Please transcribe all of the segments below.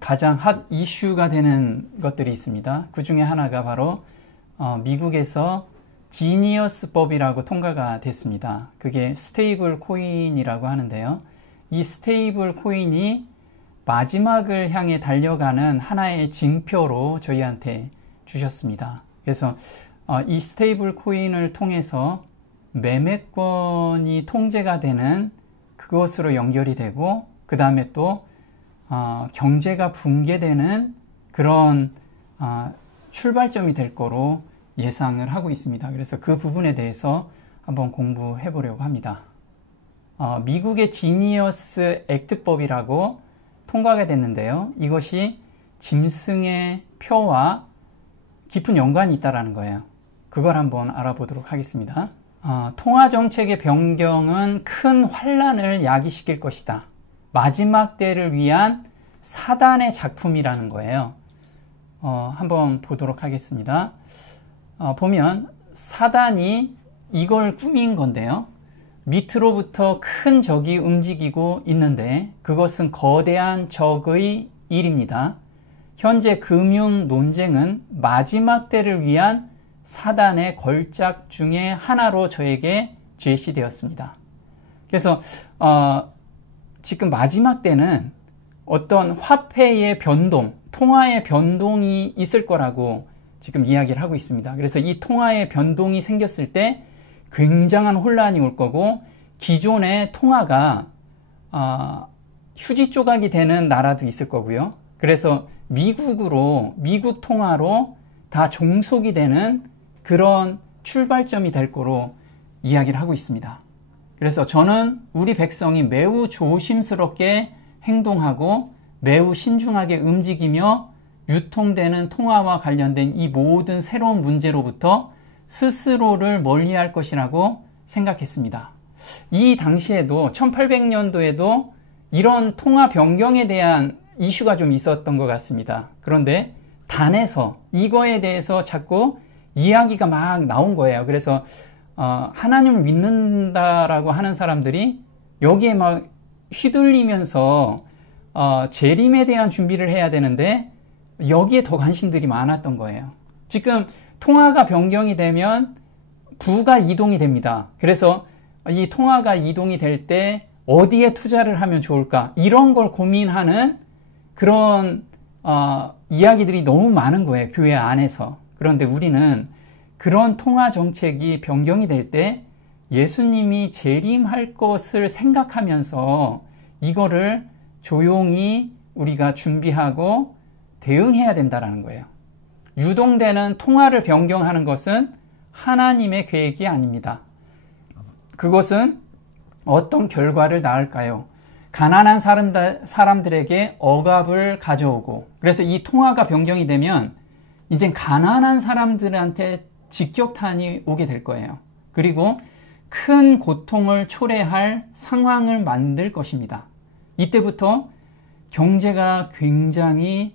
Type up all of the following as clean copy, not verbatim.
가장 핫 이슈가 되는 것들이 있습니다. 그 중에 하나가 바로 미국에서 지니어스법이라고 통과가 됐습니다. 그게 스테이블 코인이라고 하는데요. 이 스테이블 코인이 마지막을 향해 달려가는 하나의 징표로 저희한테 주셨습니다. 그래서 이 스테이블 코인을 통해서 매매권이 통제가 되는 그것으로 연결이 되고, 그 다음에 또 경제가 붕괴되는 그런 출발점이 될 거로 예상을 하고 있습니다. 그래서 그 부분에 대해서 한번 공부해 보려고 합니다. 미국의 지니어스 액트법이라고 통과가 됐는데요. 이것이 짐승의 표와 깊은 연관이 있다는 거예요. 그걸 한번 알아보도록 하겠습니다. 통화정책의 변경은 큰 환란을 야기시킬 것이다. 마지막 때를 위한 사단의 작품이라는 거예요. 한번 보도록 하겠습니다. 보면 사단이 이걸 꾸민 건데요. 밑으로부터 큰 적이 움직이고 있는데 그것은 거대한 적의 일입니다. 현재 금융 논쟁은 마지막 때를 위한 사단의 걸작 중에 하나로 저에게 제시되었습니다. 그래서 지금 마지막 때는 어떤 화폐의 변동, 통화의 변동이 있을 거라고 지금 이야기를 하고 있습니다. 그래서 이 통화의 변동이 생겼을 때 굉장한 혼란이 올 거고, 기존의 통화가 휴지 조각이 되는 나라도 있을 거고요. 그래서 미국 통화로 다 종속이 되는 그런 출발점이 될 거로 이야기를 하고 있습니다. 그래서 저는 우리 백성이 매우 조심스럽게 행동하고 매우 신중하게 움직이며 유통되는 통화와 관련된 이 모든 새로운 문제로부터 스스로를 멀리할 것이라고 생각했습니다. 이 당시에도 1800년도에도 이런 통화 변경에 대한 이슈가 좀 있었던 것 같습니다. 그런데 단에서 이거에 대해서 자꾸 이야기가 막 나온 거예요. 그래서 하나님을 믿는다라고 하는 사람들이 여기에 막 휘둘리면서 재림에 대한 준비를 해야 되는데 여기에 더 관심들이 많았던 거예요. 지금 통화가 변경이 되면 부가 이동이 됩니다. 그래서 이 통화가 이동이 될 때 어디에 투자를 하면 좋을까? 이런 걸 고민하는 그런 이야기들이 너무 많은 거예요. 교회 안에서. 그런데 우리는 그런 통화 정책이 변경이 될 때 예수님이 재림할 것을 생각하면서 이거를 조용히 우리가 준비하고 대응해야 된다는 거예요. 유동되는 통화를 변경하는 것은 하나님의 계획이 아닙니다. 그것은 어떤 결과를 낳을까요? 가난한 사람들에게 억압을 가져오고, 그래서 이 통화가 변경이 되면 이제 가난한 사람들한테 직격탄이 오게 될 거예요. 그리고 큰 고통을 초래할 상황을 만들 것입니다. 이때부터 경제가 굉장히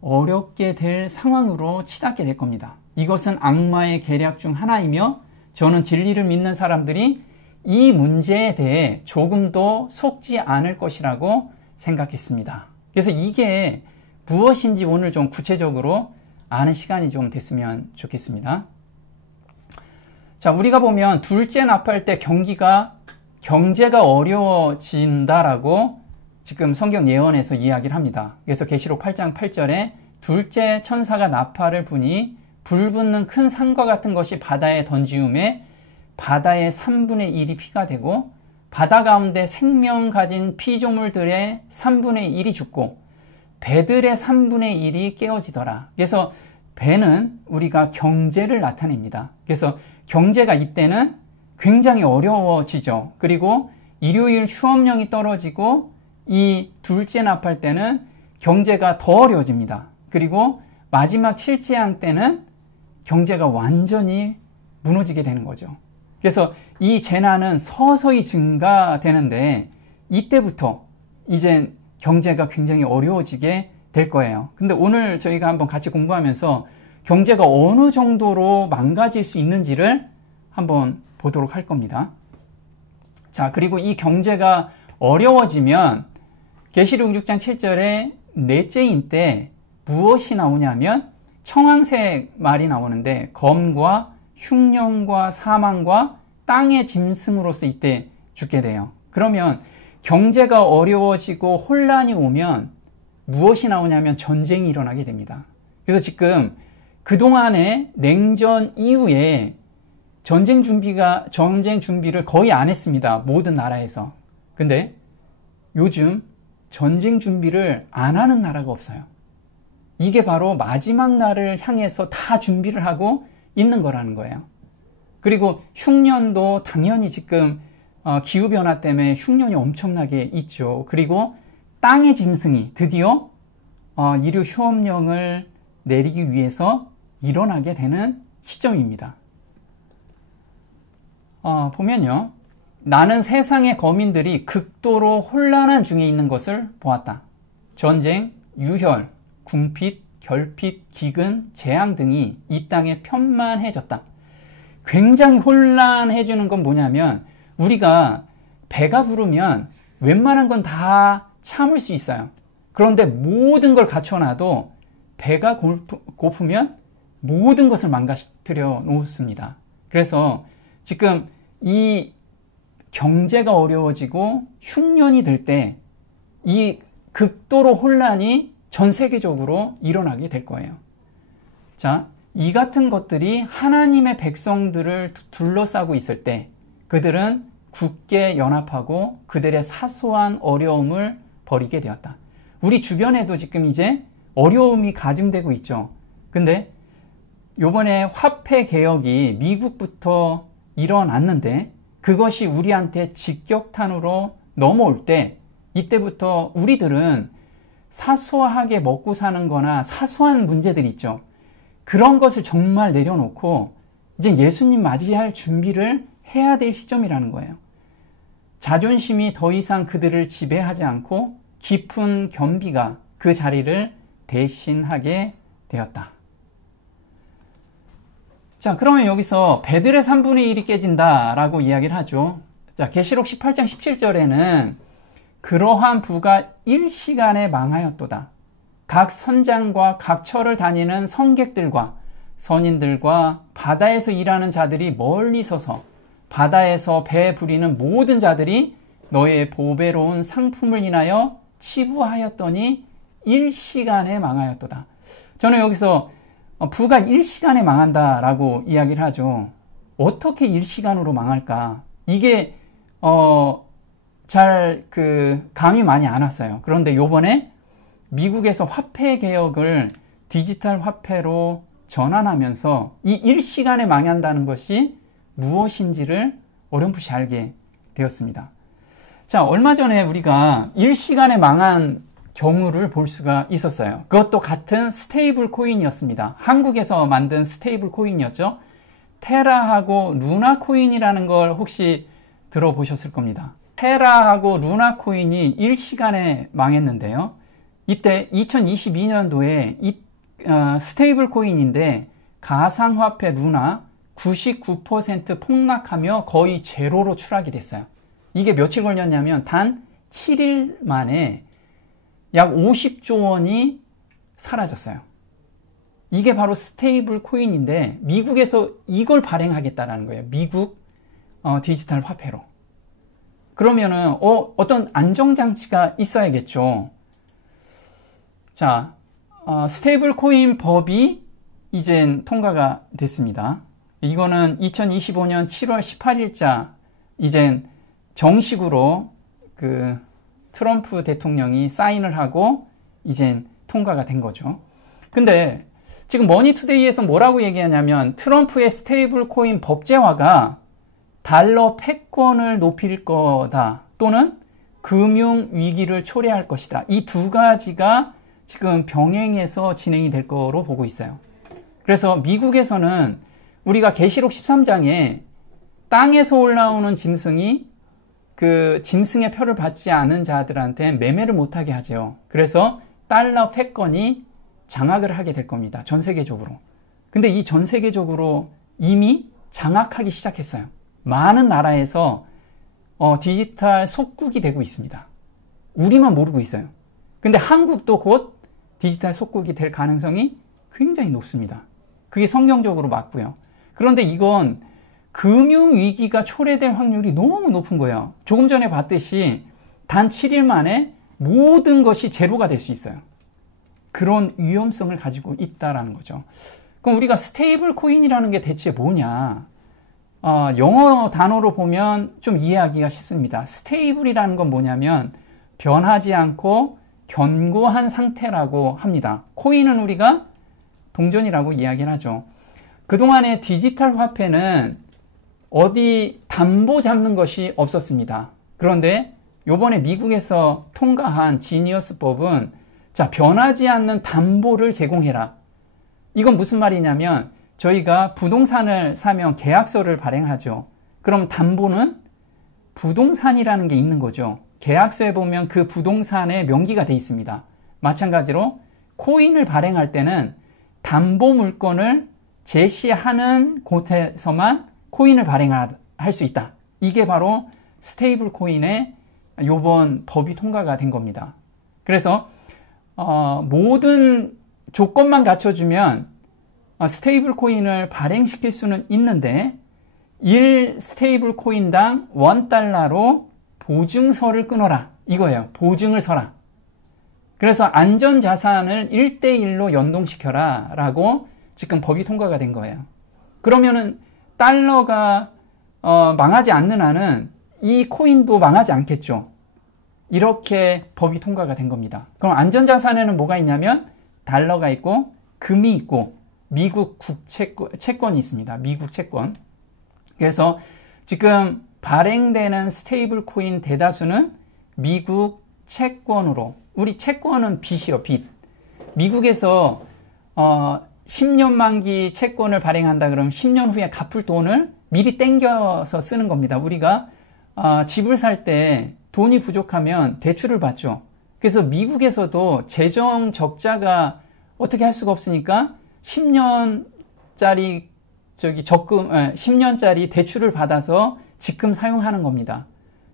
어렵게 될 상황으로 치닫게 될 겁니다. 이것은 악마의 계략 중 하나이며 저는 진리를 믿는 사람들이 이 문제에 대해 조금도 속지 않을 것이라고 생각했습니다. 그래서 이게 무엇인지 오늘 좀 구체적으로 아는 시간이 좀 됐으면 좋겠습니다. 자, 우리가 보면 둘째 납할 때 경제가 어려워진다라고 지금 성경 예언에서 이야기를 합니다. 그래서 계시록 8장 8절에 둘째 천사가 나팔을 부니 불붙는 큰 산과 같은 것이 바다에 던지움에 바다의 3분의 1이 피가 되고 바다 가운데 생명 가진 피조물들의 3분의 1이 죽고 배들의 3분의 1이 깨어지더라. 그래서 배는 우리가 경제를 나타냅니다. 그래서 경제가 이때는 굉장히 어려워지죠. 그리고 일요일 휴업령이 떨어지고 이 둘째 납할 때는 경제가 더 어려워집니다. 그리고 마지막 칠째양 때는 경제가 완전히 무너지게 되는 거죠. 그래서 이 재난은 서서히 증가되는데 이때부터 이제 경제가 굉장히 어려워지게 될 거예요. 근데 오늘 저희가 한번 같이 공부하면서 경제가 어느 정도로 망가질 수 있는지를 한번 보도록 할 겁니다. 자, 그리고 이 경제가 어려워지면 계시록 6장 7절에 넷째인 때 무엇이 나오냐면 청황색 말이 나오는데 검과 흉년과 사망과 땅의 짐승으로서 이때 죽게 돼요. 그러면 경제가 어려워지고 혼란이 오면 무엇이 나오냐면 전쟁이 일어나게 됩니다. 그래서 지금 그동안의 냉전 이후에 전쟁 준비를 거의 안 했습니다. 모든 나라에서. 근데 요즘 전쟁 준비를 안 하는 나라가 없어요. 이게 바로 마지막 날을 향해서 다 준비를 하고 있는 거라는 거예요. 그리고 흉년도 당연히 지금 기후변화 때문에 흉년이 엄청나게 있죠. 그리고 땅의 짐승이 드디어 인류 휴업령을 내리기 위해서 일어나게 되는 시점입니다. 보면요. 나는 세상의 거민들이 극도로 혼란한 중에 있는 것을 보았다. 전쟁, 유혈, 궁핍, 결핍, 기근, 재앙 등이 이 땅에 편만해졌다. 굉장히 혼란해지는 건 뭐냐면 우리가 배가 부르면 웬만한 건 다 참을 수 있어요. 그런데 모든 걸 갖춰놔도 배가 고프면 모든 것을 망가뜨려 놓습니다. 그래서 지금 이 경제가 어려워지고 흉년이 들 때 이 극도로 혼란이 전 세계적으로 일어나게 될 거예요. 자, 이 같은 것들이 하나님의 백성들을 둘러싸고 있을 때 그들은 굳게 연합하고 그들의 사소한 어려움을 버리게 되었다. 우리 주변에도 지금 이제 어려움이 가중되고 있죠. 근데 요번에 화폐 개혁이 미국부터 일어났는데 그것이 우리한테 직격탄으로 넘어올 때 이때부터 우리들은 사소하게 먹고 사는 거나 사소한 문제들이 있죠. 그런 것을 정말 내려놓고 이제 예수님 맞이할 준비를 해야 될 시점이라는 거예요. 자존심이 더 이상 그들을 지배하지 않고 깊은 겸비가 그 자리를 대신하게 되었다. 자, 그러면 여기서 배들의 3분의 1이 깨진다라고 이야기를 하죠. 자, 계시록 18장 17절에는 그러한 부가 일시간에 망하였도다. 각 선장과 각 처를 다니는 성객들과 선인들과 바다에서 일하는 자들이 멀리 서서 바다에서 배 부리는 모든 자들이 너의 보배로운 상품을 인하여 치부하였더니 일시간에 망하였도다. 저는 여기서 부가 일시간에 망한다라고 이야기를 하죠. 어떻게 일시간으로 망할까? 이게 잘 감이 많이 안 왔어요. 그런데 요번에 미국에서 화폐 개혁을 디지털 화폐로 전환하면서 이 일시간에 망한다는 것이 무엇인지를 어렴풋이 알게 되었습니다. 자, 얼마 전에 우리가 일시간에 망한 경우를 볼 수가 있었어요. 그것도 같은 스테이블 코인이었습니다. 한국에서 만든 스테이블 코인이었죠. 테라하고 루나 코인이라는 걸 혹시 들어보셨을 겁니다. 테라하고 루나 코인이 일시간에 망했는데요. 이때 2022년도에 스테이블 코인인데 가상화폐 루나 99% 폭락하며 거의 제로로 추락이 됐어요. 이게 며칠 걸렸냐면 단 7일 만에 약 50조 원이 사라졌어요. 이게 바로 스테이블 코인인데 미국에서 이걸 발행하겠다라는 거예요. 미국 디지털 화폐로. 그러면은 어떤 안정장치가 있어야겠죠. 자, 스테이블 코인 법이 이젠 통과가 됐습니다. 이거는 2025년 7월 18일자 이젠 정식으로 트럼프 대통령이 사인을 하고 이젠 통과가 된 거죠. 근데 지금 머니투데이에서 뭐라고 얘기하냐면 트럼프의 스테이블 코인 법제화가 달러 패권을 높일 거다 또는 금융 위기를 초래할 것이다. 이 두 가지가 지금 병행해서 진행이 될 거로 보고 있어요. 그래서 미국에서는 우리가 계시록 13장에 땅에서 올라오는 짐승이 그 짐승의 표를 받지 않은 자들한테 매매를 못하게 하죠. 그래서 달러 패권이 장악을 하게 될 겁니다. 전 세계적으로. 근데 이 전 세계적으로 이미 장악하기 시작했어요. 많은 나라에서 디지털 속국이 되고 있습니다. 우리만 모르고 있어요. 근데 한국도 곧 디지털 속국이 될 가능성이 굉장히 높습니다. 그게 성경적으로 맞고요. 그런데 이건 금융위기가 초래될 확률이 너무 높은 거예요. 조금 전에 봤듯이 단 7일 만에 모든 것이 제로가 될 수 있어요. 그런 위험성을 가지고 있다라는 거죠. 그럼 우리가 스테이블 코인이라는 게 대체 뭐냐? 영어 단어로 보면 좀 이해하기가 쉽습니다. 스테이블이라는 건 뭐냐면 변하지 않고 견고한 상태라고 합니다. 코인은 우리가 동전이라고 이야기를 하죠. 그동안의 디지털 화폐는 어디 담보 잡는 것이 없었습니다. 그런데 요번에 미국에서 통과한 지니어스법은 자, 변하지 않는 담보를 제공해라. 이건 무슨 말이냐면 저희가 부동산을 사면 계약서를 발행하죠. 그럼 담보는 부동산이라는 게 있는 거죠. 계약서에 보면 그 부동산의 명기가 돼 있습니다. 마찬가지로 코인을 발행할 때는 담보 물건을 제시하는 곳에서만 코인을 발행할 수 있다. 이게 바로 스테이블 코인의 요번 법이 통과가 된 겁니다. 그래서 모든 조건만 갖춰주면 스테이블 코인을 발행시킬 수는 있는데 1 스테이블 코인당 $1로 보증서를 끊어라. 이거예요. 보증을 서라. 그래서 안전자산을 1대1로 연동시켜라 라고 지금 법이 통과가 된 거예요. 그러면은 달러가 망하지 않는 한은 이 코인도 망하지 않겠죠. 이렇게 법이 통과가 된 겁니다. 그럼 안전자산에는 뭐가 있냐면 달러가 있고 금이 있고 미국 채권이 있습니다. 미국 채권. 그래서 지금 발행되는 스테이블 코인 대다수는 미국 채권으로, 우리 채권은 빚이요, 빚. 미국에서 10년 만기 채권을 발행한다 그러면 10년 후에 갚을 돈을 미리 땡겨서 쓰는 겁니다. 우리가 집을 살 때 돈이 부족하면 대출을 받죠. 그래서 미국에서도 재정 적자가 어떻게 할 수가 없으니까 10년짜리 10년짜리 대출을 받아서 지금 사용하는 겁니다.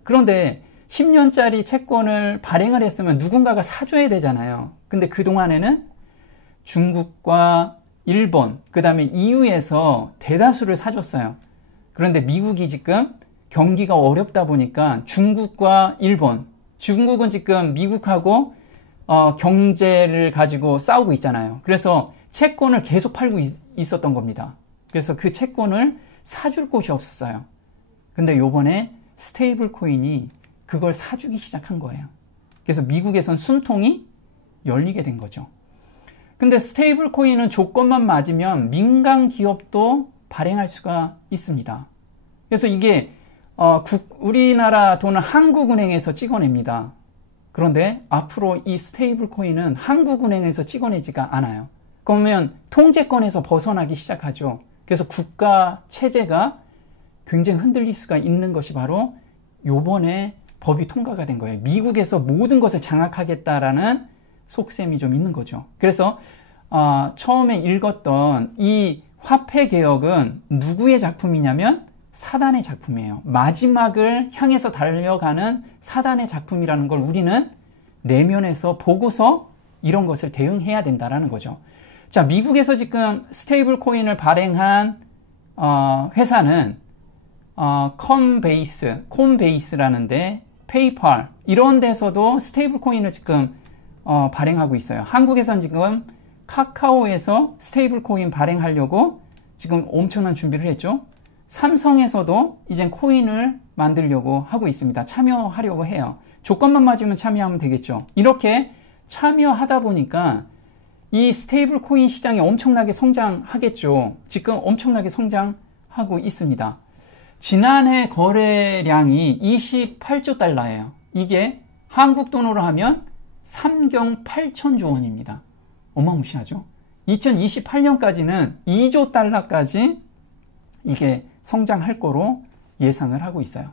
그런데 10년짜리 채권을 발행을 했으면 누군가가 사줘야 되잖아요. 근데 그동안에는 중국과 일본, 그 다음에 EU에서 대다수를 사줬어요. 그런데 미국이 지금 경기가 어렵다 보니까 중국과 일본, 중국은 지금 미국하고 경제를 가지고 싸우고 있잖아요. 그래서 채권을 계속 팔고 있었던 겁니다. 그래서 그 채권을 사줄 곳이 없었어요. 근데 요번에 스테이블 코인이 그걸 사주기 시작한 거예요. 그래서 미국에선 숨통이 열리게 된 거죠. 근데 스테이블 코인은 조건만 맞으면 민간 기업도 발행할 수가 있습니다. 그래서 이게 우리나라 돈은 한국은행에서 찍어냅니다. 그런데 앞으로 이 스테이블 코인은 한국은행에서 찍어내지가 않아요. 그러면 통제권에서 벗어나기 시작하죠. 그래서 국가 체제가 굉장히 흔들릴 수가 있는 것이 바로 요번에 법이 통과가 된 거예요. 미국에서 모든 것을 장악하겠다라는 속셈이 좀 있는 거죠. 그래서 처음에 읽었던 이 화폐 개혁은 누구의 작품이냐면 사단의 작품이에요. 마지막을 향해서 달려가는 사단의 작품이라는 걸 우리는 내면에서 보고서 이런 것을 대응해야 된다라는 거죠. 자, 미국에서 지금 스테이블 코인을 발행한 회사는 콤베이스라는데 페이팔 이런 데서도 스테이블 코인을 지금 발행하고 있어요. 한국에선 지금 카카오에서 스테이블 코인 발행하려고 지금 엄청난 준비를 했죠. 삼성에서도 이젠 코인을 만들려고 하고 있습니다. 참여하려고 해요. 조건만 맞으면 참여하면 되겠죠. 이렇게 참여하다 보니까 이 스테이블 코인 시장이 엄청나게 성장하겠죠. 지금 엄청나게 성장하고 있습니다. 지난해 거래량이 28조 달러예요. 이게 한국 돈으로 하면 3경 8천조 원입니다. 어마무시하죠. 2028년까지는 2조 달러까지 이게 성장할 거로 예상을 하고 있어요.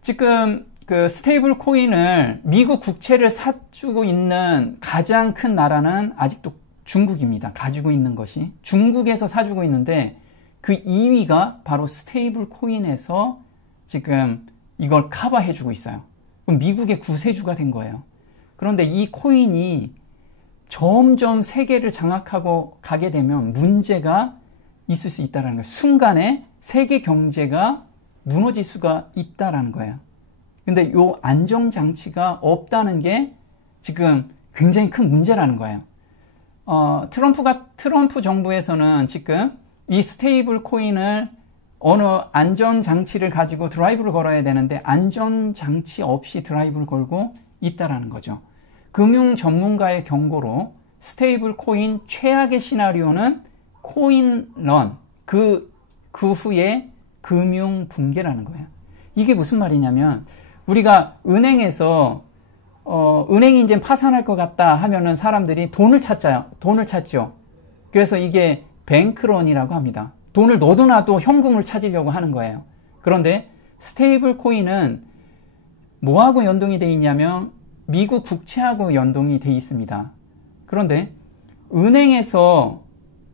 지금 그 스테이블 코인을 미국 국채를 사주고 있는 가장 큰 나라는 아직도 중국입니다. 가지고 있는 것이. 중국에서 사주고 있는데 그 2위가 바로 스테이블 코인에서 지금 이걸 커버해주고 있어요. 그럼 미국의 구세주가 된 거예요. 그런데 이 코인이 점점 세계를 장악하고 가게 되면 문제가 있을 수 있다는 거예요. 순간에 세계 경제가 무너질 수가 있다는 거예요. 근데 이 안정장치가 없다는 게 지금 굉장히 큰 문제라는 거예요. 트럼프 정부에서는 지금 이 스테이블 코인을 어느 안전장치를 가지고 드라이브를 걸어야 되는데 안전장치 없이 드라이브를 걸고 있다는 거죠. 금융 전문가의 경고로 스테이블 코인 최악의 시나리오는 코인런, 그 후에 금융 붕괴라는 거예요. 이게 무슨 말이냐면 우리가 은행에서 은행이 이제 파산할 것 같다 하면은 사람들이 돈을 찾죠. 그래서 이게 뱅크런이라고 합니다. 돈을 너도 나도 현금을 찾으려고 하는 거예요. 그런데 스테이블 코인은 뭐하고 연동이 되어 있냐면 미국 국채하고 연동이 되어 있습니다. 그런데 은행에서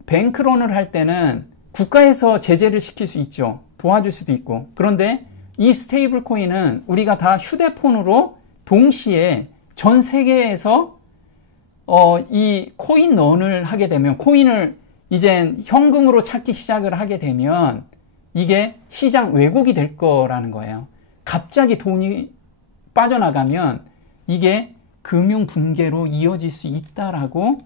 뱅크런을 할 때는 국가에서 제재를 시킬 수 있죠. 도와줄 수도 있고. 그런데 이 스테이블 코인은 우리가 다 휴대폰으로 동시에 전 세계에서 이 코인런을 하게 되면, 코인을 이젠 현금으로 찾기 시작을 하게 되면 이게 시장 왜곡이 될 거라는 거예요. 갑자기 돈이 빠져나가면 이게 금융 붕괴로 이어질 수 있다라고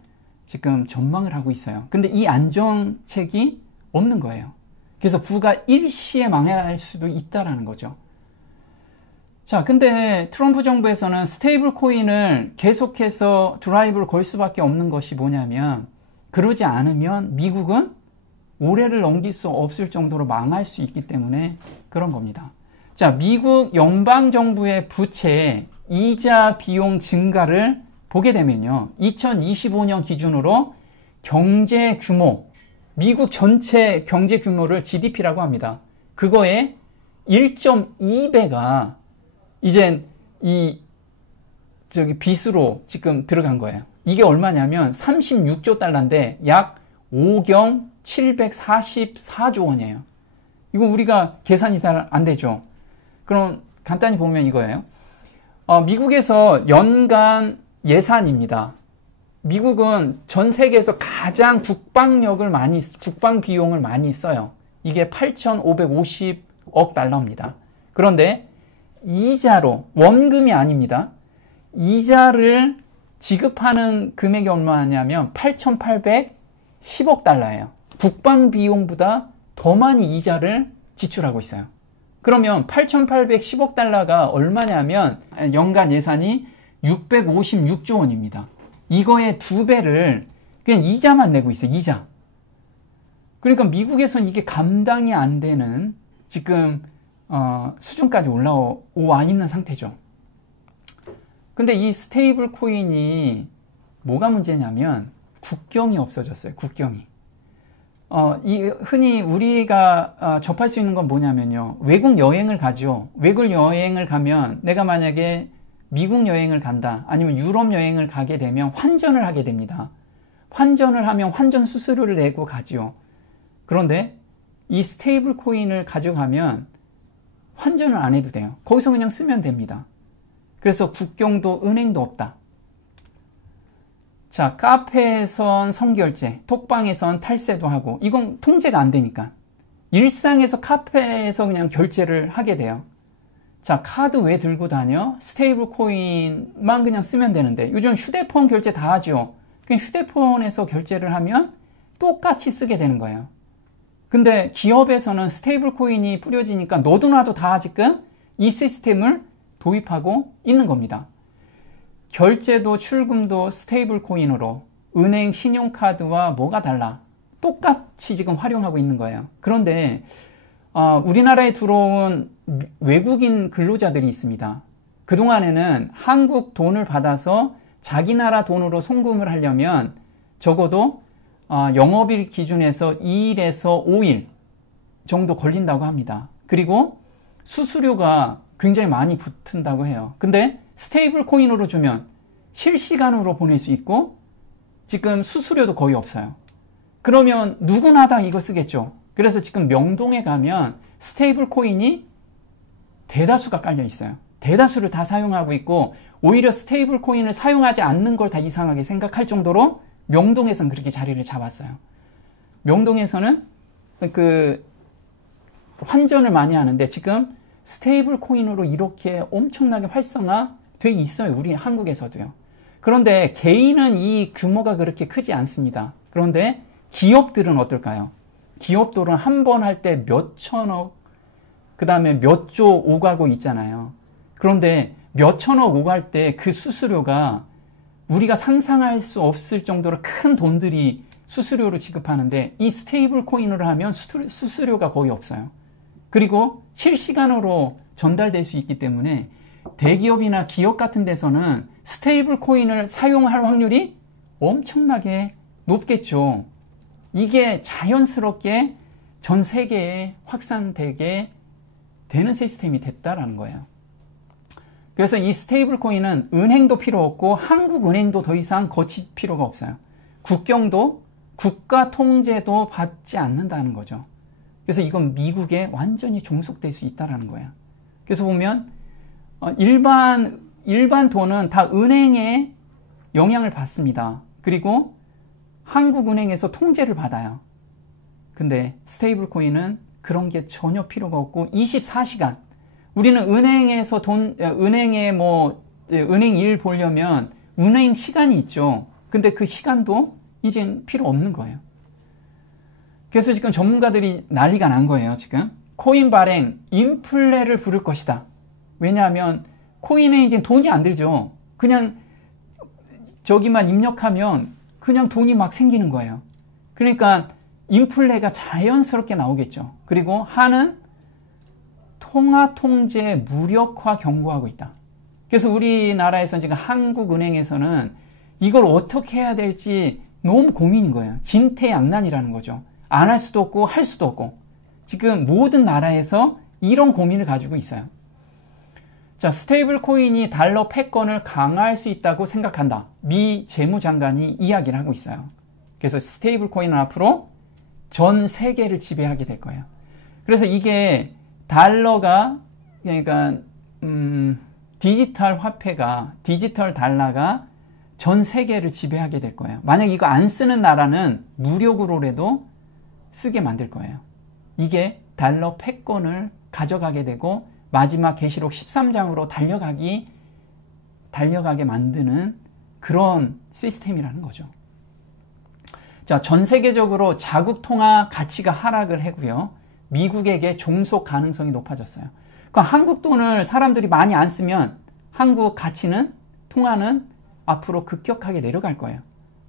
지금 전망을 하고 있어요. 근데 이 안정책이 없는 거예요. 그래서 부가 일시에 망할 수도 있다라는 거죠. 자, 근데 트럼프 정부에서는 스테이블 코인을 계속해서 드라이브를 걸 수밖에 없는 것이 뭐냐면, 그러지 않으면 미국은 올해를 넘길 수 없을 정도로 망할 수 있기 때문에 그런 겁니다. 자, 미국 연방정부의 부채 이자 비용 증가를 보게 되면요, 2025년 기준으로 경제 규모, 미국 전체 경제 규모를 GDP라고 합니다. 그거의 1.2배가 이젠 빚으로 지금 들어간 거예요. 이게 얼마냐면 36조 달러인데 약 5경 744조 원이에요. 이거 우리가 계산이 잘 안 되죠. 그럼 간단히 보면 이거예요. 미국에서 연간 예산입니다. 미국은 전 세계에서 가장 국방 비용을 많이 써요. 이게 8,550억 달러입니다. 그런데 이자로, 원금이 아닙니다. 이자를 지급하는 금액이 얼마냐면 8,810억 달러예요. 국방 비용보다 더 많이 이자를 지출하고 있어요. 그러면 8,810억 달러가 얼마냐면 연간 예산이 656조 원입니다. 이거의 2배를 그냥 이자만 내고 있어요. 이자. 그러니까 미국에선 이게 감당이 안 되는 지금 수준까지 올라와 있는 상태죠. 근데 이 스테이블 코인이 뭐가 문제냐면 국경이 없어졌어요. 국경이. 흔히 우리가 접할 수 있는 건 뭐냐면요, 외국 여행을 가죠. 외국 여행을 가면 내가 만약에 미국 여행을 간다, 아니면 유럽 여행을 가게 되면 환전을 하게 됩니다. 환전을 하면 환전 수수료를 내고 가죠. 그런데 이 스테이블 코인을 가져가면 환전을 안 해도 돼요. 거기서 그냥 쓰면 됩니다. 그래서 국경도 은행도 없다. 자, 카페에선 선결제, 톡방에선 탈세도 하고, 이건 통제가 안 되니까. 일상에서 카페에서 그냥 결제를 하게 돼요. 자, 카드 왜 들고 다녀? 스테이블 코인만 그냥 쓰면 되는데, 요즘 휴대폰 결제 다 하죠. 그냥 휴대폰에서 결제를 하면 똑같이 쓰게 되는 거예요. 근데 기업에서는 스테이블 코인이 뿌려지니까 너도 나도 다 지금 이 시스템을 도입하고 있는 겁니다. 결제도 출금도 스테이블 코인으로, 은행 신용카드와 뭐가 달라? 똑같이 지금 활용하고 있는 거예요. 그런데 우리나라에 들어온 외국인 근로자들이 있습니다. 그동안에는 한국 돈을 받아서 자기 나라 돈으로 송금을 하려면 적어도 영업일 기준에서 2일에서 5일 정도 걸린다고 합니다. 그리고 수수료가 굉장히 많이 붙은다고 해요. 근데 스테이블 코인으로 주면 실시간으로 보낼 수 있고 지금 수수료도 거의 없어요. 그러면 누구나 다 이거 쓰겠죠. 그래서 지금 명동에 가면 스테이블 코인이 대다수가 깔려 있어요. 대다수를 다 사용하고 있고 오히려 스테이블 코인을 사용하지 않는 걸 다 이상하게 생각할 정도로 명동에서는 그렇게 자리를 잡았어요. 명동에서는 그 환전을 많이 하는데 지금 스테이블 코인으로 이렇게 엄청나게 활성화돼 있어요. 우리 한국에서도요. 그런데 개인은 이 규모가 그렇게 크지 않습니다. 그런데 기업들은 어떨까요? 기업들은 한 번 할 때 몇 천억, 그 다음에 몇 조 오가고 있잖아요. 그런데 몇 천억 오갈 때 그 수수료가 우리가 상상할 수 없을 정도로 큰 돈들이 수수료로 지급하는데 이 스테이블 코인으로 하면 수수료가 거의 없어요. 그리고 실시간으로 전달될 수 있기 때문에 대기업이나 기업 같은 데서는 스테이블 코인을 사용할 확률이 엄청나게 높겠죠. 이게 자연스럽게 전 세계에 확산되게 되는 시스템이 됐다라는 거예요. 그래서 이 스테이블 코인은 은행도 필요 없고 한국 은행도 더 이상 거칠 필요가 없어요. 국경도 국가 통제도 받지 않는다는 거죠. 그래서 이건 미국에 완전히 종속될 수 있다는 거예요. 그래서 보면 일반 돈은 다 은행에 영향을 받습니다. 그리고 한국은행에서 통제를 받아요. 근데 스테이블 코인은 그런 게 전혀 필요가 없고 24시간 우리는 은행에서 은행에 은행 일 보려면 은행 시간이 있죠. 근데 그 시간도 이젠 필요 없는 거예요. 그래서 지금 전문가들이 난리가 난 거예요, 지금. 코인 발행, 인플레를 부를 것이다. 왜냐하면 코인에 이제 돈이 안 들죠. 그냥 저기만 입력하면 그냥 돈이 막 생기는 거예요. 그러니까 인플레가 자연스럽게 나오겠죠. 그리고 하는 통화 통제 무력화 경고하고 있다. 그래서 우리나라에서 지금 한국은행에서는 이걸 어떻게 해야 될지 너무 고민인 거예요. 진퇴양난이라는 거죠. 안 할 수도 없고 할 수도 없고 지금 모든 나라에서 이런 고민을 가지고 있어요. 자, 스테이블 코인이 달러 패권을 강화할 수 있다고 생각한다. 미 재무장관이 이야기를 하고 있어요. 그래서 스테이블 코인은 앞으로 전 세계를 지배하게 될 거예요. 그래서 이게 달러가 그러니까 디지털 화폐가 디지털 달러가 전 세계를 지배하게 될 거예요. 만약 이거 안 쓰는 나라는 무력으로라도 쓰게 만들 거예요. 이게 달러 패권을 가져가게 되고 마지막 계시록 13장으로 달려가게 만드는 그런 시스템이라는 거죠. 자, 전 세계적으로 자국 통화 가치가 하락을 하고요. 미국에게 종속 가능성이 높아졌어요. 그러니까 한국 돈을 사람들이 많이 안 쓰면 한국 가치는 통화는 앞으로 급격하게 내려갈 거예요.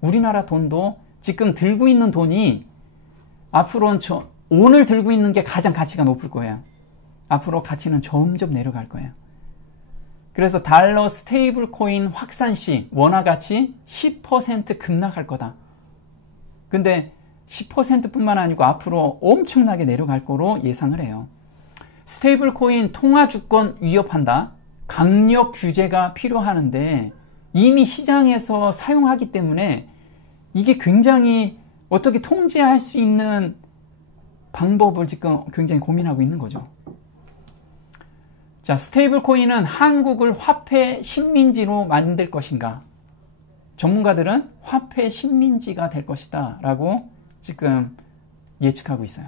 우리나라 돈도 지금 들고 있는 돈이 앞으로는 오늘 들고 있는 게 가장 가치가 높을 거예요. 앞으로 가치는 점점 내려갈 거예요. 그래서 달러 스테이블 코인 확산 시 원화 가치 10% 급락할 거다. 근데 10%뿐만 아니고 앞으로 엄청나게 내려갈 거로 예상을 해요. 스테이블 코인 통화 주권 위협한다. 강력 규제가 필요하는데 이미 시장에서 사용하기 때문에 이게 굉장히 어떻게 통제할 수 있는 방법을 지금 굉장히 고민하고 있는 거죠. 자, 스테이블 코인은 한국을 화폐 식민지로 만들 것인가? 전문가들은 화폐 식민지가 될 것이다 라고 지금 예측하고 있어요.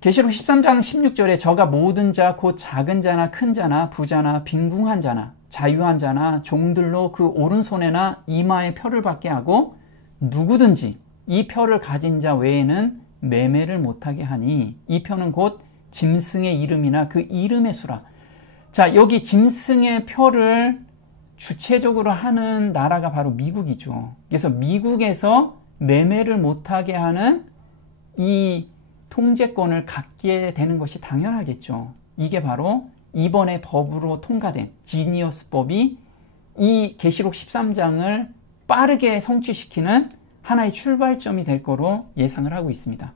계시록 13장 16절에 저가 모든 자 곧 작은 자나 큰 자나 부자나 빈궁한 자나 자유한 자나 종들로 그 오른손에나 이마에 표를 받게 하고 누구든지 이 표를 가진 자 외에는 매매를 못하게 하니 이 표는 곧 짐승의 이름이나 그 이름의 수라. 자, 여기 짐승의 표를 주체적으로 하는 나라가 바로 미국이죠. 그래서 미국에서 매매를 못하게 하는 이 통제권을 갖게 되는 것이 당연하겠죠. 이게 바로 이번에 법으로 통과된 지니어스 법이 이 계시록 13장을 빠르게 성취시키는 하나의 출발점이 될 거로 예상을 하고 있습니다.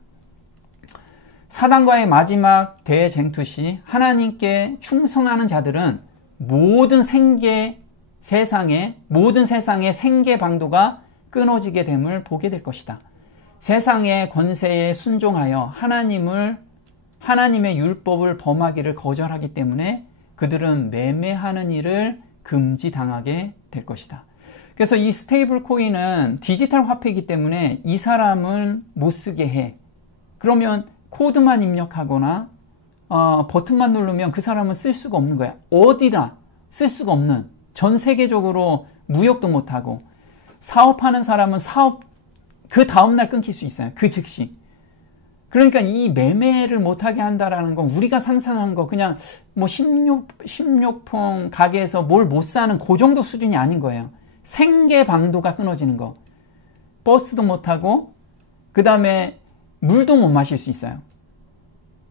사단과의 마지막 대쟁투 시 하나님께 충성하는 자들은 모든 세상의 생계 방도가 끊어지게 됨을 보게 될 것이다. 세상의 권세에 순종하여 하나님의 율법을 범하기를 거절하기 때문에 그들은 매매하는 일을 금지당하게 될 것이다. 그래서 이 스테이블 코인은 디지털 화폐이기 때문에 이 사람을 못 쓰게 해. 그러면 코드만 입력하거나 버튼만 누르면 그 사람은 쓸 수가 없는 거야. 어디다 쓸 수가 없는, 전 세계적으로 무역도 못하고 사업하는 사람은 사업 그 다음날 끊길 수 있어요. 그 즉시. 그러니까 이 매매를 못하게 한다라는 건 우리가 상상한 거 그냥 뭐 식료품 가게에서 뭘 못 사는 그 정도 수준이 아닌 거예요. 생계 방도가 끊어지는 거. 버스도 못 타고 그 다음에 물도 못 마실 수 있어요.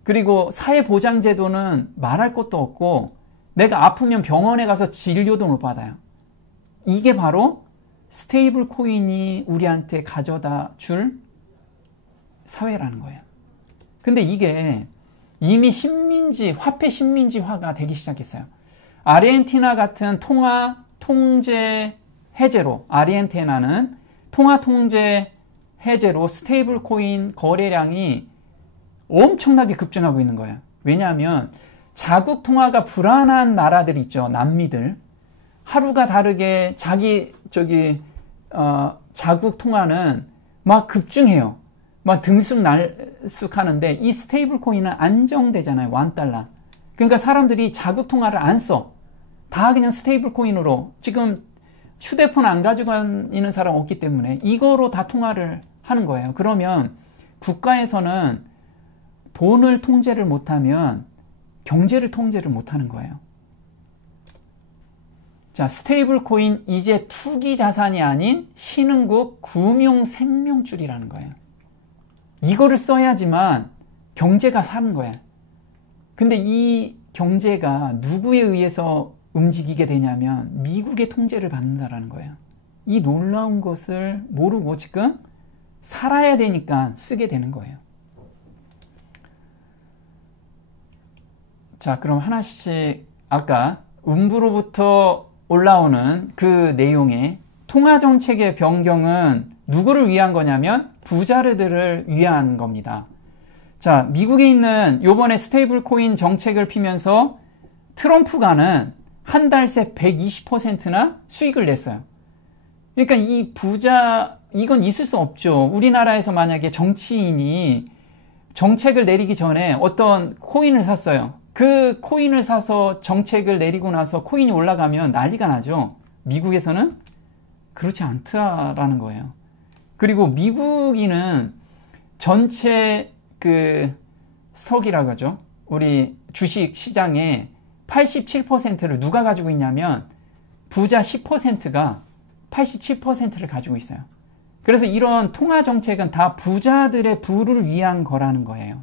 그리고 사회보장제도는 말할 것도 없고 내가 아프면 병원에 가서 진료도 못 받아요. 이게 바로 스테이블 코인이 우리한테 가져다 줄 사회라는 거예요. 근데 이게 이미 화폐 식민지화가 되기 시작했어요. 아르헨티나 같은 통제 해제로, 아르헨티나는 통화 통제 해제로 스테이블 코인 거래량이 엄청나게 급증하고 있는 거예요. 왜냐하면 자국 통화가 불안한 나라들 있죠. 남미들. 하루가 다르게 자국 통화는 막 급증해요. 막 등쑥날쑥 하는데 이 스테이블 코인은 안정되잖아요. $1. 그러니까 사람들이 자국 통화를 안 써. 다 그냥 스테이블 코인으로. 지금 휴대폰 안 가지고 있는 사람 없기 때문에 이거로 다 통화를 하는 거예요. 그러면 국가에서는 돈을 통제를 못하면 경제를 통제를 못하는 거예요. 자, 스테이블 코인 이제 투기 자산이 아닌 신흥국 금융 생명줄이라는 거예요. 이거를 써야지만 경제가 사는 거야. 근데 이 경제가 누구에 의해서 움직이게 되냐면 미국의 통제를 받는다라는 거예요. 이 놀라운 것을 모르고 지금 살아야 되니까 쓰게 되는 거예요. 자, 그럼 하나씩 아까 음부로부터 올라오는 그 내용의 통화정책의 변경은 누구를 위한 거냐면 부자르들을 위한 겁니다. 자, 미국에 있는 요번에 스테이블 코인 정책을 피면서 트럼프가는 한 달 새 120%나 수익을 냈어요. 그러니까 이건 있을 수 없죠. 우리나라에서 만약에 정치인이 정책을 내리기 전에 어떤 코인을 샀어요. 그 코인을 사서 정책을 내리고 나서 코인이 올라가면 난리가 나죠. 미국에서는 그렇지 않다라는 거예요. 그리고 미국인은 전체 스톡이라고 하죠. 우리 주식 시장의 87%를 누가 가지고 있냐면 부자 10%가 87%를 가지고 있어요. 그래서 이런 통화 정책은 다 부자들의 부를 위한 거라는 거예요.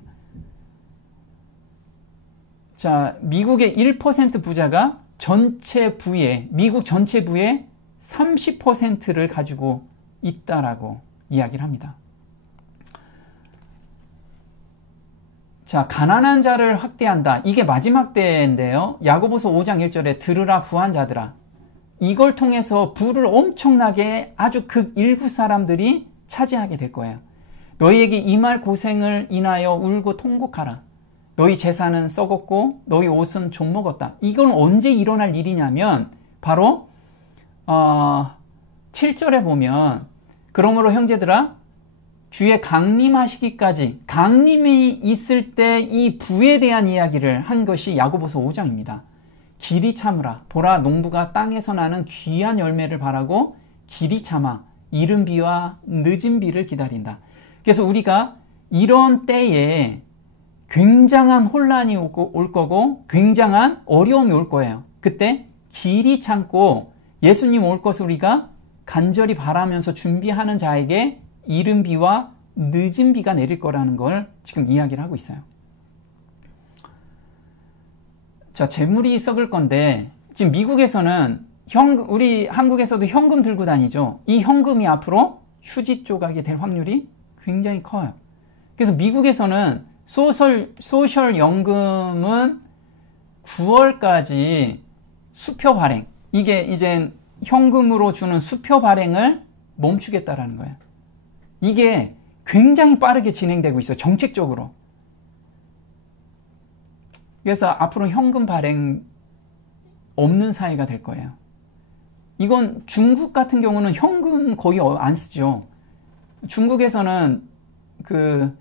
자, 미국의 1% 부자가 미국 전체 부의 30%를 가지고 있다라고 이야기를 합니다. 자, 가난한 자를 확대한다. 이게 마지막 때인데요. 야고보서 5장 1절에 들으라 부한 자들아. 이걸 통해서 부를 엄청나게 아주 극일부 사람들이 차지하게 될 거예요. 너희에게 임할 고생을 인하여 울고 통곡하라. 너희 재산은 썩었고 너희 옷은 좀 먹었다. 이건 언제 일어날 일이냐면 바로 7절에 보면 그러므로 형제들아 주의 강림하시기까지 강림이 있을 때 이 부에 대한 이야기를 한 것이 야고보서 5장입니다. 길이 참으라. 보라 농부가 땅에서 나는 귀한 열매를 바라고 길이 참아 이른 비와 늦은 비를 기다린다. 그래서 우리가 이런 때에 굉장한 혼란이 올 거고 굉장한 어려움이 올 거예요. 그때 길이 참고 예수님 올 것을 우리가 간절히 바라면서 준비하는 자에게 이른 비와 늦은 비가 내릴 거라는 걸 지금 이야기를 하고 있어요. 자, 재물이 썩을 건데 지금 미국에서는 우리 한국에서도 현금 들고 다니죠. 이 현금이 앞으로 휴지 조각이 될 확률이 굉장히 커요. 그래서 미국에서는 소셜 연금은 9월까지 수표 발행, 이게 이제 현금으로 주는 수표 발행을 멈추겠다라는 거예요. 이게 굉장히 빠르게 진행되고 있어요. 정책적으로. 그래서 앞으로 현금 발행 없는 사회가 될 거예요. 이건 중국 같은 경우는 현금 거의 안 쓰죠. 중국에서는 그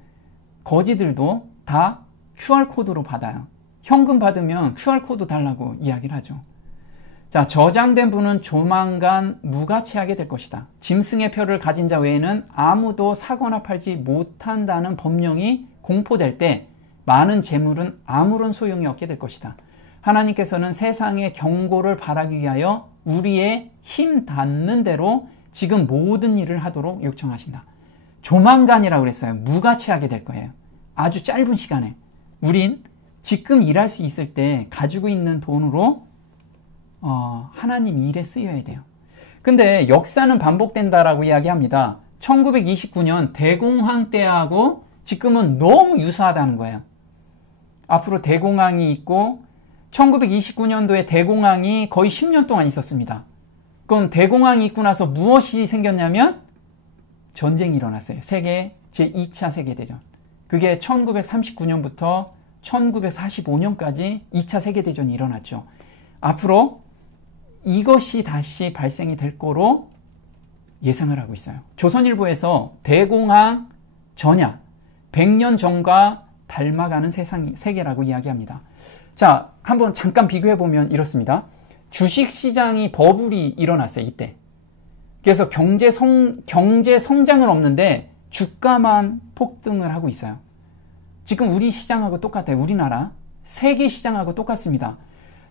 거지들도 다 QR코드로 받아요. 현금 받으면 QR코드 달라고 이야기를 하죠. 자, 저장된 분은 조만간 무가치하게 될 것이다. 짐승의 표를 가진 자 외에는 아무도 사거나 팔지 못한다는 법령이 공포될 때 많은 재물은 아무런 소용이 없게 될 것이다. 하나님께서는 세상의 경고를 바라기 위하여 우리의 힘 닿는 대로 지금 모든 일을 하도록 요청하신다. 조만간이라고 그랬어요. 무가치하게 될 거예요. 아주 짧은 시간에. 우린 지금 일할 수 있을 때 가지고 있는 돈으로 하나님 일에 쓰여야 돼요. 근데 역사는 반복된다라고 이야기합니다. 1929년 대공황 때하고 지금은 너무 유사하다는 거예요. 앞으로 대공황이 있고 1929년도에 대공황이 거의 10년 동안 있었습니다. 그럼 대공황이 있고 나서 무엇이 생겼냐면 전쟁이 일어났어요. 세계 제2차 세계대전. 그게 1939년부터 1945년까지 2차 세계대전이 일어났죠. 앞으로 이것이 다시 발생이 될 거로 예상을 하고 있어요. 조선일보에서 대공황 전야 100년 전과 닮아가는 세계라고 이야기합니다. 자, 한번 잠깐 비교해보면 이렇습니다. 주식시장이 버블이 일어났어요. 이때. 그래서 경제 성장은 없는데 주가만 폭등을 하고 있어요. 지금 우리 시장하고 똑같아요. 우리나라 세계 시장하고 똑같습니다.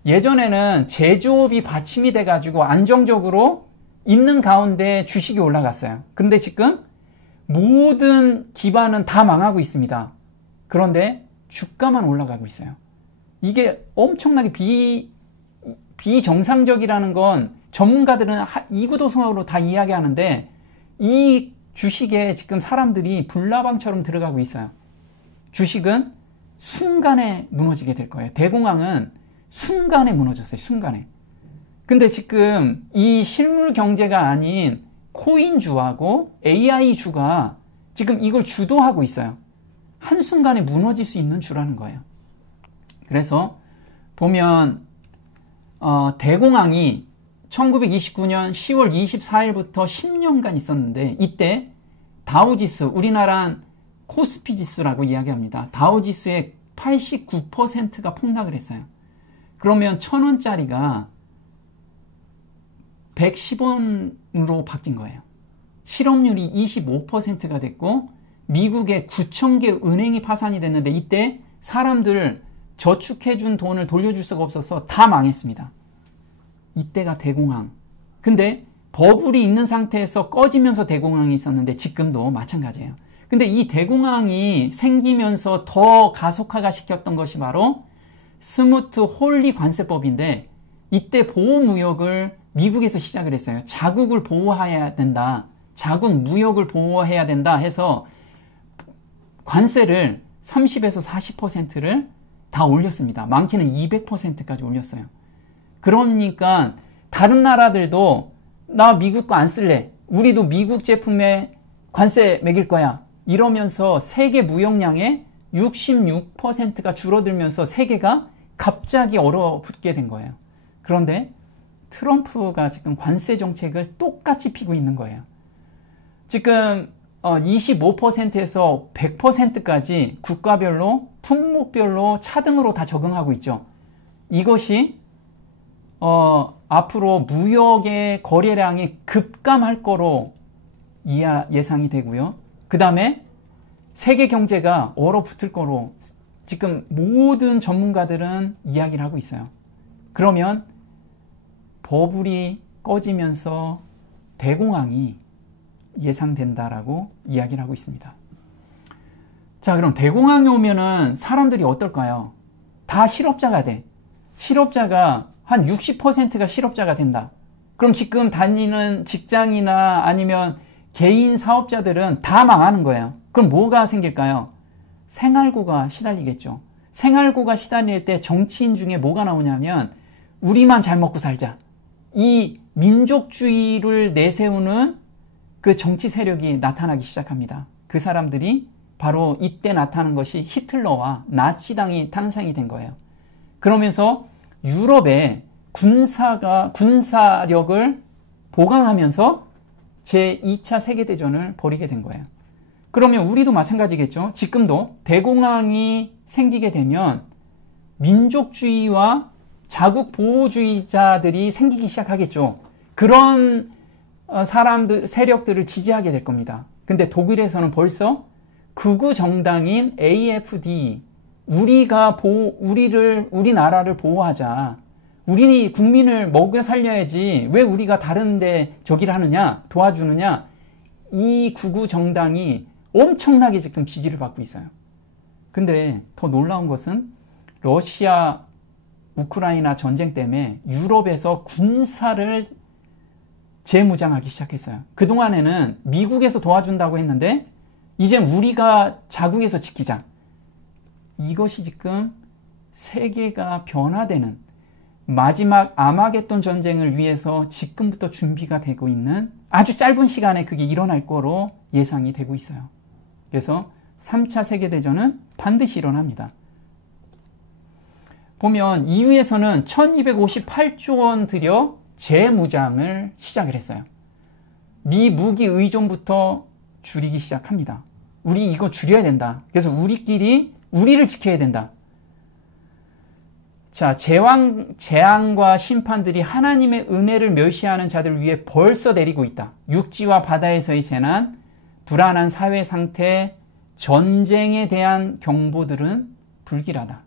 예전에는 제조업이 받침이 돼가지고 안정적으로 있는 가운데 주식이 올라갔어요. 근데 지금 모든 기반은 다 망하고 있습니다. 그런데 주가만 올라가고 있어요. 이게 엄청나게 비정상적이라는 건 전문가들은 이구도성으로 다 이야기하는데 이 주식에 지금 사람들이 불나방처럼 들어가고 있어요. 주식은 순간에 무너지게 될 거예요. 대공황은 순간에 무너졌어요. 순간에. 근데 지금 이 실물 경제가 아닌 코인주하고 AI주가 지금 이걸 주도하고 있어요. 한순간에 무너질 수 있는 주라는 거예요. 그래서 보면 대공황이 1929년 10월 24일부터 10년간 있었는데 이때 다우지수, 우리나라 코스피 지수라고 이야기합니다. 다우지수의 89%가 폭락을 했어요. 그러면 1,000원짜리가 110원으로 바뀐 거예요. 실업률이 25%가 됐고 미국의 9,000개 은행이 파산이 됐는데 이때 사람들 저축해준 돈을 돌려줄 수가 없어서 다 망했습니다. 이때가 대공황. 근데 버블이 있는 상태에서 꺼지면서 대공황이 있었는데 지금도 마찬가지예요. 근데 이 대공황이 생기면서 더 가속화가 시켰던 것이 바로 스무트 홀리 관세법인데 이때 보호무역을 미국에서 시작을 했어요. 자국을 보호해야 된다. 자국 무역을 보호해야 된다 해서 관세를 30에서 40%를 다 올렸습니다. 많게는 200%까지 올렸어요. 그러니까 다른 나라들도 나 미국 거 안 쓸래. 우리도 미국 제품에 관세 매길 거야. 이러면서 세계 무역량의 66%가 줄어들면서 세계가 갑자기 얼어붙게 된 거예요. 그런데 트럼프가 지금 관세 정책을 똑같이 피고 있는 거예요. 지금 25%에서 100%까지 국가별로 품목별로 차등으로 다 적용하고 있죠. 이것이 앞으로 무역의 거래량이 급감할 거로 예상이 되고요. 그 다음에 세계 경제가 얼어붙을 거로 지금 모든 전문가들은 이야기를 하고 있어요. 그러면 버블이 꺼지면서 대공황이 예상된다라고 이야기를 하고 있습니다. 자, 그럼 대공황이 오면은 사람들이 어떨까요? 다 실업자가 돼. 실업자가 한 60%가 실업자가 된다. 그럼 지금 다니는 직장이나 아니면 개인 사업자들은 다 망하는 거예요. 그럼 뭐가 생길까요? 생활고가 시달리겠죠. 생활고가 시달릴 때 정치인 중에 뭐가 나오냐면 우리만 잘 먹고 살자. 이 민족주의를 내세우는 그 정치 세력이 나타나기 시작합니다. 그 사람들이 바로 이때 나타난 것이 히틀러와 나치당이 탄생이 된 거예요. 그러면서 유럽에 군사력을 보강하면서 제2차 세계대전을 벌이게 된 거예요. 그러면 우리도 마찬가지겠죠. 지금도 대공황이 생기게 되면 민족주의와 자국 보호주의자들이 생기기 시작하겠죠. 그런 사람들, 세력들을 지지하게 될 겁니다. 근데 독일에서는 벌써 극우 정당인 AfD, 우리나라를 보호하자. 우리 국민을 먹여 살려야지. 왜 우리가 다른데 저기를 하느냐, 도와주느냐. 이 극우 정당이 엄청나게 지금 지지를 받고 있어요. 근데 더 놀라운 것은 러시아, 우크라이나 전쟁 때문에 유럽에서 군사를 재무장하기 시작했어요. 그동안에는 미국에서 도와준다고 했는데 이젠 우리가 자국에서 지키자. 이것이 지금 세계가 변화되는 마지막 아마겟돈 전쟁을 위해서 지금부터 준비가 되고 있는 아주 짧은 시간에 그게 일어날 거로 예상이 되고 있어요. 그래서 3차 세계대전은 반드시 일어납니다. 보면 EU에서는 1258조 원 들여 재무장을 시작을 했어요. 미 무기 의존부터 줄이기 시작합니다. 우리 이거 줄여야 된다. 그래서 우리를 지켜야 된다. 자, 재앙과 심판들이 하나님의 은혜를 멸시하는 자들을 위해 벌써 내리고 있다. 육지와 바다에서의 재난, 불안한 사회 상태, 전쟁에 대한 경보들은 불길하다.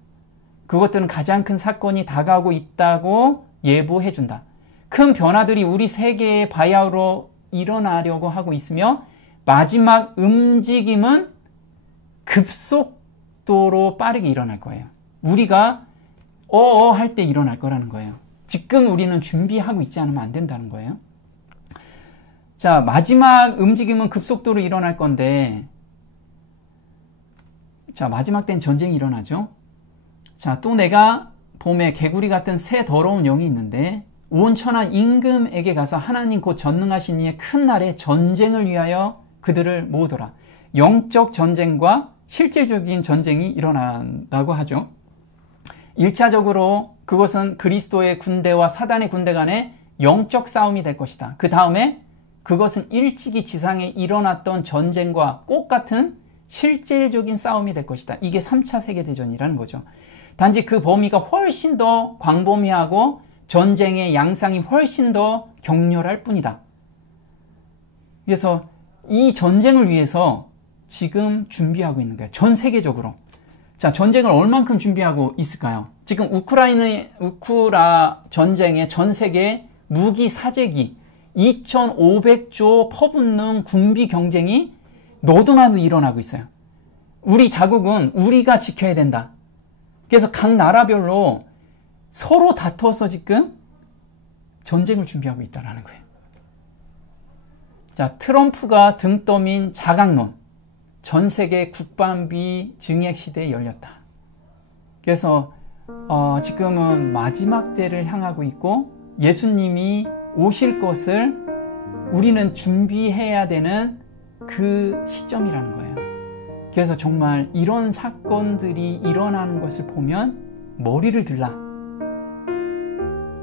그것들은 가장 큰 사건이 다가오고 있다고 예보해준다. 큰 변화들이 우리 세계의 바야흐로 일어나려고 하고 있으며 마지막 움직임은 급속도로 빠르게 일어날 거예요. 우리가 할 때 일어날 거라는 거예요. 지금 우리는 준비하고 있지 않으면 안 된다는 거예요. 자, 마지막 움직임은 급속도로 일어날 건데, 자, 마지막 때는 전쟁이 일어나죠. 자, 또 내가 봄에 개구리 같은 새 더러운 영이 있는데 온천한 임금에게 가서 하나님 곧 전능하신 이의 큰 날에 전쟁을 위하여 그들을 모으더라. 영적 전쟁과 실질적인 전쟁이 일어난다고 하죠. 1차적으로 그것은 그리스도의 군대와 사단의 군대 간의 영적 싸움이 될 것이다. 그 다음에 그것은 일찍이 지상에 일어났던 전쟁과 똑같은 실질적인 싸움이 될 것이다. 이게 3차 세계대전이라는 거죠. 단지 그 범위가 훨씬 더 광범위하고 전쟁의 양상이 훨씬 더 격렬할 뿐이다. 그래서 이 전쟁을 위해서 지금 준비하고 있는 거예요. 전 세계적으로. 자, 전쟁을 얼만큼 준비하고 있을까요? 지금 우크라 전쟁의 전 세계 무기 사재기 2,500조 퍼붓는 군비 경쟁이 너도나도 일어나고 있어요. 우리 자국은 우리가 지켜야 된다. 그래서 각 나라별로 서로 다퉈서 지금 전쟁을 준비하고 있다는 거예요. 자, 트럼프가 등 떠민 자각론. 전 세계 국방비 증액 시대에 열렸다. 그래서 지금은 마지막 때를 향하고 있고 예수님이 오실 것을 우리는 준비해야 되는 그 시점이라는 거예요. 그래서 정말 이런 사건들이 일어나는 것을 보면 머리를 들라.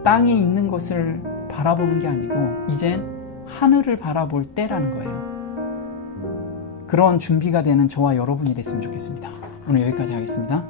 땅에 있는 것을 바라보는 게 아니고 이젠 하늘을 바라볼 때라는 거예요. 그런 준비가 되는 저와 여러분이 됐으면 좋겠습니다. 오늘 여기까지 하겠습니다.